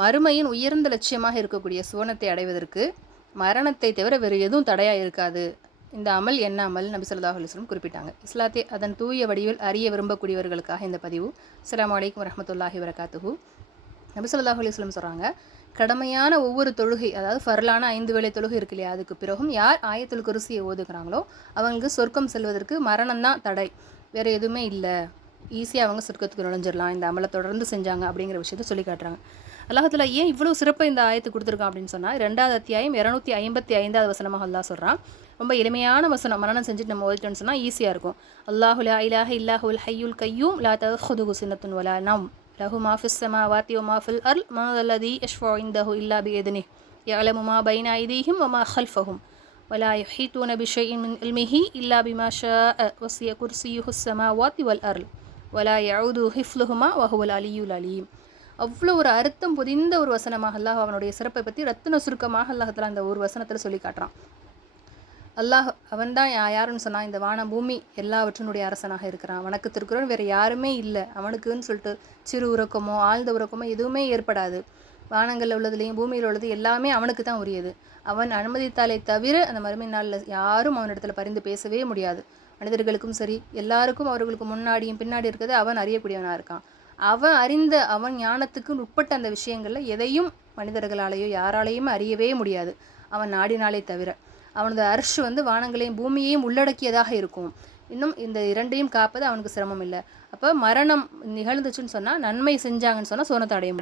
மறுமையின் உயர்ந்த லட்சியமாக இருக்கக்கூடிய சுவனத்தை அடைவதற்கு மரணத்தை தவிர வேறு எதுவும் தடையாக இருக்காது. இந்த அமல் என்ன அமல் நபி ஸல்லல்லாஹு அலைஹி வஸல்லம் குறிப்பிட்டாங்க. இஸ்லாத்தை அதன் தூய வடிவில் அறிய விரும்பக்கூடியவர்களுக்காக இந்த பதிவு. அஸ்ஸலாமு அலைக்கும் வரஹ்மத்துல்லாஹி வபரகாத்துஹு. நபி ஸல்லல்லாஹு அலைஹி வஸல்லம் சொல்கிறாங்க, கடமையான ஒவ்வொரு தொழுகை, அதாவது ஃபர்லான 5 வேளை தொழுகை இருக்கு இல்லையா, அதுக்கு பிறகும் யார் ஆயத்துல் குர்சியை ஓதுகிறாங்களோ அவங்களுக்கு சொர்க்கம் செல்வதற்கு மரணம் தான் தடை, வேறு எதுவுமே இல்லை. ஈஸியாக அவங்க சொர்க்கத்துக்கு நுழைஞ்சிடலாம் இந்த அமலை தொடர்ந்து செஞ்சாங்க அப்படிங்கிற விஷயத்த சொல்லி காட்டுறாங்க. அல்லாஹ் தஆலா ஏன் இவ்வளோ சிறப்பாக இந்த ஆயத்து கொடுத்துருக்கான் அப்படின்னு சொன்னால், 2வது அத்தியாயம் 255வது வசனமாக அல்லாஹ் சொல்கிறான். ரொம்ப எளிமையான வசனம், மரணம் செஞ்சுட்டு நம்ம ஓதிட்டோன்னு சொன்னால் ஈஸியாக இருக்கும். அல்லாஹு லா இலாஹ இல்லாஹுல் ஹய்யுல் கய்யூம் லா தஅஹுதுஹு சினத்துன் வலா நௌம் லஹு மா ஃபிஸ் ஸமாவாதி வ மா ஃபில் அர்ல் மன் அல்லதி யஷ்ஃபஉ இன்தஹு இல்லா பிஇذنஹி யஅலமு மா பைன ஐதீஹிம் வ மா கல்ஃபஹும் வலா யுஹீதுன பிஷைஇன் மின் இல்மிஹி இல்லா பிமா ஷாஅ வஸிய குர்சியுஹு ஸமாவாதி வல் அர்ல் வலா யஊது ஹிஃப்லுஹுமா வ ஹுவல் அலியுல் அலீம். அவ்வளோ ஒரு அர்த்தம் பொதிந்த ஒரு வசனமாக அல்லாஹ் அவனுடைய சிறப்பை பற்றி ரத்தின சுருக்கமாக அல்லாஹ் தஆலா அந்த ஒரு வசனத்தில் சொல்லி காட்டுறான். அல்லாஹ் அவன் தான் யாருன்னு சொன்னால், இந்த வானம் பூமி எல்லாவற்றினுடைய அரசனாக இருக்கிறான், வணக்கத்திற்குறன் வேறு யாருமே இல்லை அவனுக்குன்னு சொல்லிட்டு சிறு உறக்கமோ ஆழ்ந்த உறக்கமோ எதுவுமே ஏற்படாது. வானங்களில் உள்ளதுலேயும் பூமியில் உள்ளது எல்லாமே அவனுக்கு தான் உரியது. அவன் அனுமதித்தாலே தவிர அந்த மறுமை நாளில் யாரும் அவனிடத்தில் பரிந்து பேசவே முடியாது. மனிதர்களுக்கும் சரி எல்லாருக்கும் அவர்களுக்கு முன்னாடியும் பின்னாடி இருக்கிறது அவன் அறியக்கூடியவனாக இருக்கான். அவன் அறிந்த அவன் ஞானத்துக்கு உட்பட்ட அந்த விஷயங்களில் எதையும் மனிதர்களாலேயோ யாராலேயும் அறியவே முடியாது, அவன் நாடினாலே தவிர. அவனது அர்ஷ் வானங்களையும் பூமியையும் உள்ளடக்கியதாக இருக்கும். இன்னும் இந்த இரண்டையும் காப்பது அவனுக்கு சிரமம் இல்லை. அப்போ மரணம் நிகழ்ந்துச்சுன்னு சொன்னால், நன்மை செஞ்சாங்கன்னு சொன்னால் சுவனத்தை அடைய முடியும்.